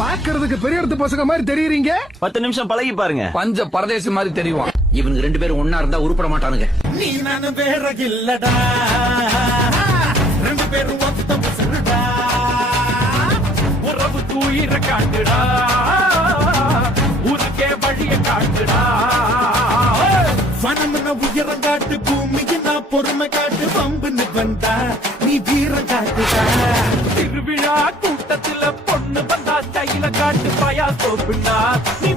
பாக்குறதுக்கு பெரிய இடத்து பசங்க மாதிரி தெரியுறீங்க. 10 நிமிஷம் பழகி பாருங்க. பஞ்ச பரதேசி மாதிரி தெரியும். இவனுக்கு 2 பேரும் ஒன்னா இருந்தா உருப்பட மாட்டானுங்க. நீ நானு வேற இல்லடா, 2 பேரும் ஒத்த பசங்கடா. உறவு தூயிர காட்டுடா, உனக்கே வழிய காட்டுடா. வனம்ன உயரம் காட்டு, பூமிக்கு நான் பொறுமை காட்டு. பம்புன்னு வந்தா நீ வீரம் காட்டுடா. திருவிழா கூட்டத்துல பொண்ணு வந்தா கையில காட்டு. பயா சோப்புண்டா நீ